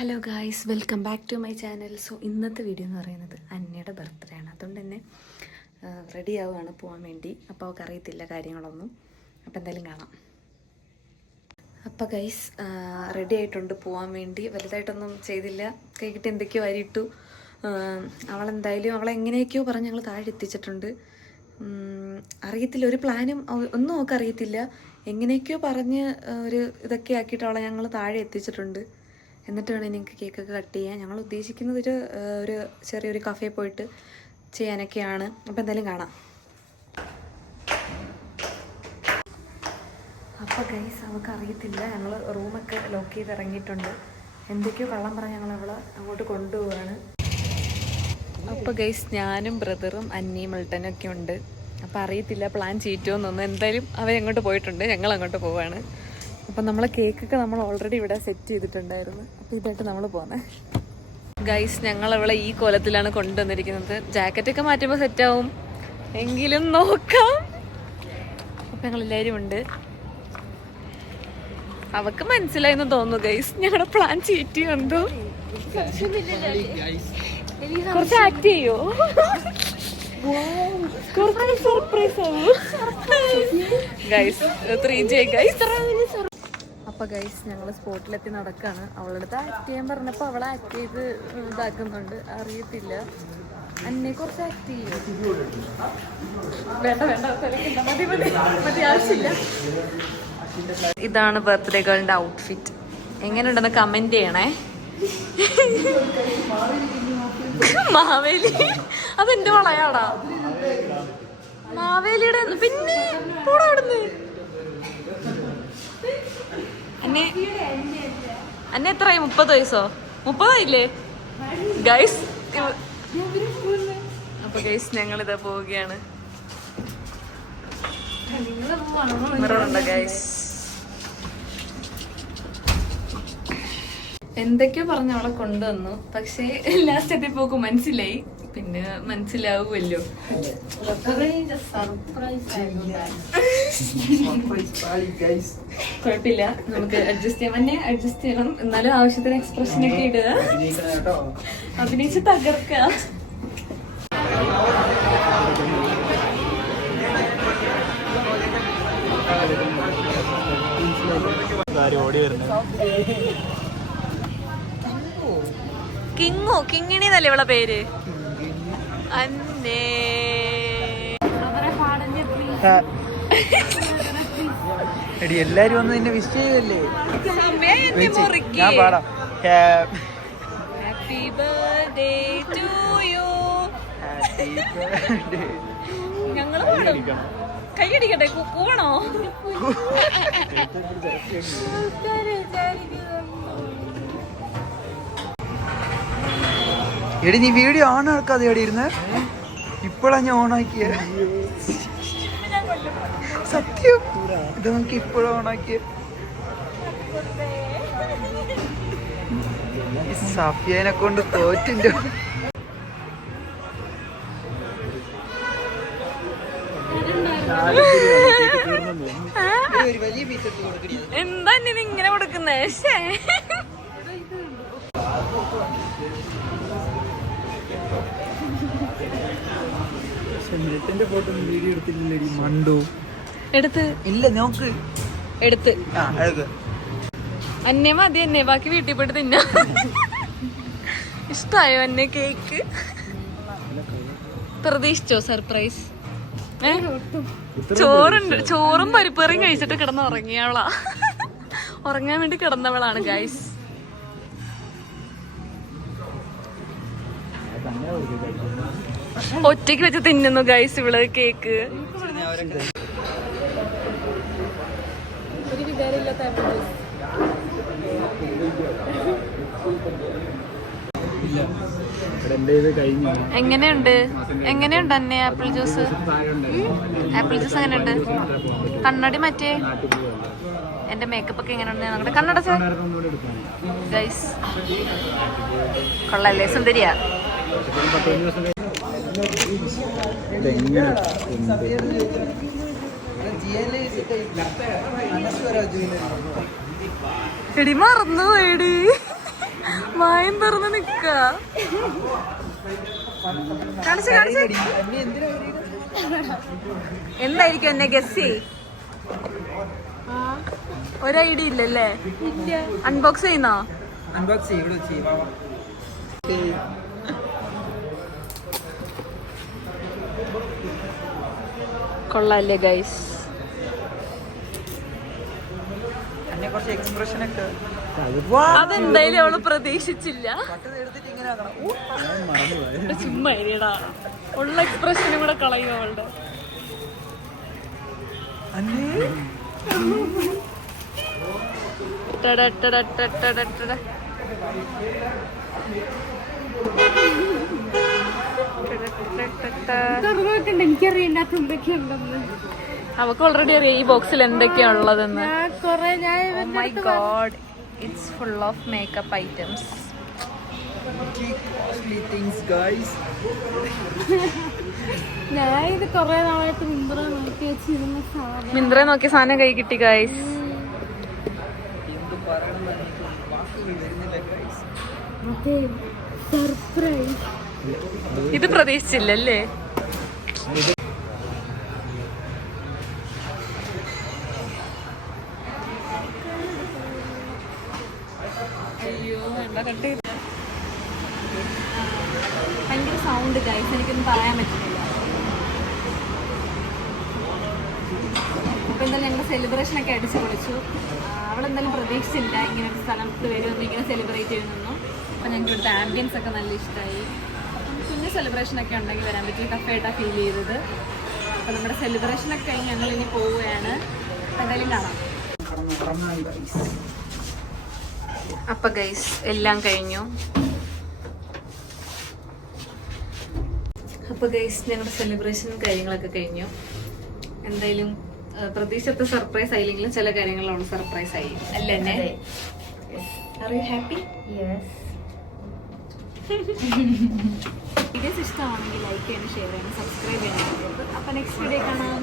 Hello guys, welcome back to my channel. So ഇന്നത്തെ video എന്ന് പറയുന്നത് അന്നയുടെ ബർത്ത്ഡേ ആണ്. അതുകൊണ്ട് തന്നെ റെഡി ആവുകയാണ് പോകാൻ വേണ്ടി. അപ്പോൾ അവൾക്ക് അറിയത്തില്ല കാര്യങ്ങളൊന്നും. അപ്പോൾ എന്തായാലും കാണാം. അപ്പോൾ ഗൈസ് റെഡി ആയിട്ടുണ്ട് പോകാൻ വേണ്ടി. വലുതായിട്ടൊന്നും ചെയ്തില്ല, കൈകിട്ട് എന്തൊക്കെയോ അരിയിട്ടു. അവളെന്തായാലും എങ്ങനെയൊക്കെയോ പറഞ്ഞ് ഞങ്ങൾ താഴെ എത്തിച്ചിട്ടുണ്ട്. അറിയത്തില്ല, ഒരു പ്ലാനും ഒന്നും അവൾക്ക് അറിയത്തില്ല. എങ്ങനെയൊക്കെയോ പറഞ്ഞ് ഒരു ഇതൊക്കെ ആക്കിയിട്ട് അവളെ ഞങ്ങൾ താഴെ എത്തിച്ചിട്ടുണ്ട്. എന്നിട്ട് വേണം എനിക്ക് കേക്കൊക്കെ കട്ട് ചെയ്യാൻ. ഞങ്ങൾ ഉദ്ദേശിക്കുന്നത് ഒരു ചെറിയൊരു കഫേ പോയിട്ട് ചെയ്യാനൊക്കെയാണ്. അപ്പോൾ എന്തായാലും കാണാം. അപ്പോൾ ഗൈസ് അവൾക്ക് അറിയത്തില്ല, ഞങ്ങൾ റൂമൊക്കെ ലോക്ക് ചെയ്ത് ഇറങ്ങിയിട്ടുണ്ട്. എന്തൊക്കെയോ കള്ളം പറഞ്ഞ് ഞങ്ങളവളെ അങ്ങോട്ട് കൊണ്ടുപോവാണ്. അപ്പോൾ ഗൈസ് ഞാനും ബ്രദറും അന്നിയും മിൽട്ടനും ഒക്കെ ഉണ്ട്. അപ്പോൾ അറിയത്തില്ല പ്ലാൻ ചീറ്റുമെന്നൊന്നും. എന്തായാലും അവരങ്ങോട്ട് പോയിട്ടുണ്ട്, ഞങ്ങൾ അങ്ങോട്ട് പോവാണ്. അപ്പം നമ്മളെ കേക്കൊക്കെ നമ്മൾ ഓൾറെഡി ഇവിടെ സെറ്റ് ചെയ്തിട്ടുണ്ടായിരുന്നു. അപ്പോൾ ഇതായിട്ട് നമ്മൾ പോകുന്നത്. ഗൈസ് ഞങ്ങളവളെ ഈ കോലത്തിലാണ് കൊണ്ടുവന്നിരിക്കുന്നത്. ജാക്കറ്റൊക്കെ മാറ്റുമ്പോൾ സെറ്റാവും, എങ്കിലും നോക്കാം. അപ്പം ഞങ്ങളെല്ലാവരും ഉണ്ട്. അവൾക്ക് മനസ്സിലായെന്ന് തോന്നുന്നു ഗൈസ് ഞങ്ങളുടെ പ്ലാൻ ചീറ്റി എന്തോ. കുറച്ച് ആക്ട് ചെയ്യോ, സർപ്രൈസ് ആവൂ ഗൈസ്. 3J guys. അപ്പോൾ ഗൈസ് ഞങ്ങൾ സ്പോട്ടിലെത്തി നടക്കുകയാണ്. അവളുടെ അടുത്ത് ആക്ട് ചെയ്യാൻ പറഞ്ഞപ്പോൾ അവളെ ആക്ട് ചെയ്ത് ഇതാക്കുന്നുണ്ട്. അറിയത്തില്ല, എന്നെ കുറച്ച് ആക്ട് ചെയ്യും. വേണ്ട മതി ആവശ്യമില്ല. ഇതാണ് ബർത്ത്ഡേ ഗേളിൻ്റെ ഔട്ട്ഫിറ്റ്. എങ്ങനെയുണ്ടെന്ന് കമൻറ്റ് ചെയ്യണേ. മാവേലി, അതെന്റെ വളയാടാ. മാവേലിയുടെ പിന്നെ കൂടെ അവിടുന്ന് അന്നെ എത്രയായി? 30 വയസ്സോ? 30 ഗൈസ്. അപ്പൊ ഗൈസ് ഞങ്ങളിതാ പോവുകയാണ്. മിററുണ്ടോ ഗൈസ്? എന്തൊക്കെയോ പറഞ്ഞ് അവളെ കൊണ്ടുവന്നു. പക്ഷേ ലാസ്റ്റ് എത്തിയപ്പോക്ക് മനസ്സിലായി. പിന്നെ മനസ്സിലാവുമല്ലോ. കുഴപ്പമില്ല, നമുക്ക് അഡ്ജസ്റ്റ് ചെയ്യാം. എന്നെ അഡ്ജസ്റ്റ് ചെയ്യണം, എന്നാലും ആവശ്യത്തിന് എക്സ്പ്രഷൻ ഒക്കെ ഇടുക, അഭിനയിച്ച് തകർക്കുക. കിങ്ങിണിന്നല്ലേ ഇവളെ പേര്? അന്നേ എടി എല്ലാരും വന്ന് നിന്നെ വിഷ് ചെയ്യല്ലേ? ഞാൻ പാടാം. Happy birthday to you. ഞങ്ങള് പാടും. കൈയടിക്കട്ടെ, കൂവണോ? എടി നീ വീഡിയോ ഓൺ ആക്കാതെ എവിടെ ഇരുന്ന്? ഇപ്പോഴാ ഞാൻ ഓണാക്കിയ. സത്യം, ഇത് നമുക്ക് ഇപ്പോഴും ഓണാക്കിയ. സഫിയനെ കൊണ്ട് തോറ്റിന്റെ. എന്താ ഇങ്ങനെ കൊടുക്കുന്നേ? ഫോട്ടോ വീഡിയോ എടുത്തില്ലടി മണ്ടു. എടുത്ത് ഇല്ല, നോക്ക്. എടുത്ത് അന്നെ മതി. എന്നെ ബാക്കി വീട്ടിൽ പോയിട്ട് തിന്നാ. ഇഷ്ടായോ എന്നെ കേക്ക്? പ്രതീക്ഷിച്ചോ സർപ്രൈസ്? ചോറും പരിപ്പേറിയും കഴിച്ചിട്ട് കിടന്ന് ഉറങ്ങിയവളാ. ഉറങ്ങാൻ വേണ്ടി കിടന്നവളാണ് ഗൈസ്. ഒറ്റയ്ക്ക് വെച്ച് തിന്നുന്നു ഗൈസ് ഇവള് കേക്ക്. ഒരു വികാരമില്ലാത്ത എങ്ങനെയുണ്ട് അന്നെ ആപ്പിൾ ജ്യൂസ്? എങ്ങനെയുണ്ട്? കണ്ണടി മറ്റേ എന്റെ മേക്കപ്പ് ഒക്കെ എങ്ങനെയുണ്ട്? ഞങ്ങളുടെ കണ്ണട ഗൈസ് കൊള്ളല്ലേ? സുന്ദരിയാ. എടി മറന്നു പോയടി. മായം തുറന്ന് നിക്ക കാണിച്ചു കാണിച്ചു എന്തായിരിക്കും എന്നെ ഗസ് ഒരു ഐഡിയ ഇല്ലല്ലേ അൺബോക്സ് ചെയ്യുന്നോ അൺബോക്സ് ഇവിടെ കൊള്ളാല്ലേ ഗൈസ് എന്നെ കുറച്ച് എക്സ്പ്രഷൻ ഒക്കെ അതെന്തായാലും അവള് പ്രതീക്ഷിച്ചില്ല എടുത്തിട്ട് ഇങ്ങനെ ആക്കണം. ചുമ്മാ ഇരിയടാ ഉള്ള എക്സ്പ്രഷനും കൂടെ കളയും അവളുടെ ടട ടട ടട ടട ടട. അവക്ക് ഓൾറെഡി അറിയാം ഈ ബോക്സിൽ എന്തൊക്കെയാ ഉള്ളതെന്ന്. My God, it's full of makeup items. ഞാൻ ഇത് കൊറേ നാളായിട്ട് മിന്ത്ര നോക്കി വെച്ചിരുന്ന സാധനം. മിന്ത്ര നോക്കിയ സാധനം കൈ കിട്ടി ഗൈസ്. അതെ, സർപ്രൈസ്. ഇത് പ്രതീക്ഷിച്ചില്ലല്ലേ? അയ്യോ വേണ്ട, കട്ട് ചെയ്ത്. ഭയങ്കര സൗണ്ട് ഗൈസ്, എനിക്കൊന്നും പറയാൻ പറ്റുന്നില്ല. അപ്പോൾ എന്തായാലും ഞങ്ങൾ സെലിബ്രേഷനൊക്കെ അടിച്ചു പൊളിച്ചു. അവളെന്തായാലും പ്രതീക്ഷിച്ചില്ല ഇങ്ങനെ ഒരു സ്ഥലത്ത് വരുമെന്ന്, ഇങ്ങനെ സെലിബ്രേറ്റ് ചെയ്യുന്നു. അപ്പോൾ ഞങ്ങൾക്ക് ഇവിടുത്തെ ആംബിയൻസ് ഒക്കെ നല്ല ഇഷ്ടമായി. അപ്പം കുഞ്ഞ് സെലിബ്രേഷനൊക്കെ ഉണ്ടെങ്കിൽ വരാൻ പറ്റി, കഫേട്ടാണ് ഫീൽ ചെയ്തത്. അപ്പോൾ നമ്മുടെ സെലിബ്രേഷനൊക്കെ കഴിഞ്ഞ് ഞങ്ങളിനി പോവുകയാണ്. എന്തായാലും കാണാം. അപ്പോൾ ഗൈസ് എല്ലാം കഴിഞ്ഞു. അപ്പോൾ ഗൈസ് ഞങ്ങളുടെ സെലിബ്രേഷൻ കാര്യങ്ങളൊക്കെ കഴിഞ്ഞു. എന്തായാലും പ്രതീക്ഷിച്ച സർപ്രൈസ് ആയില്ലെങ്കിലും ചില കാര്യങ്ങളാണ് സർപ്രൈസ് ആയി അല്ലേ എന്നെ? Are you happy? വീഡിയോസ് ഇഷ്ടമാണെങ്കിൽ ലൈക്ക് ചെയ്യണം, ഷെയർ ചെയ്യണം, സബ്സ്ക്രൈബ് ചെയ്യണം. അപ്പോൾ നെക്സ്റ്റ് വീഡിയോ കാണാം.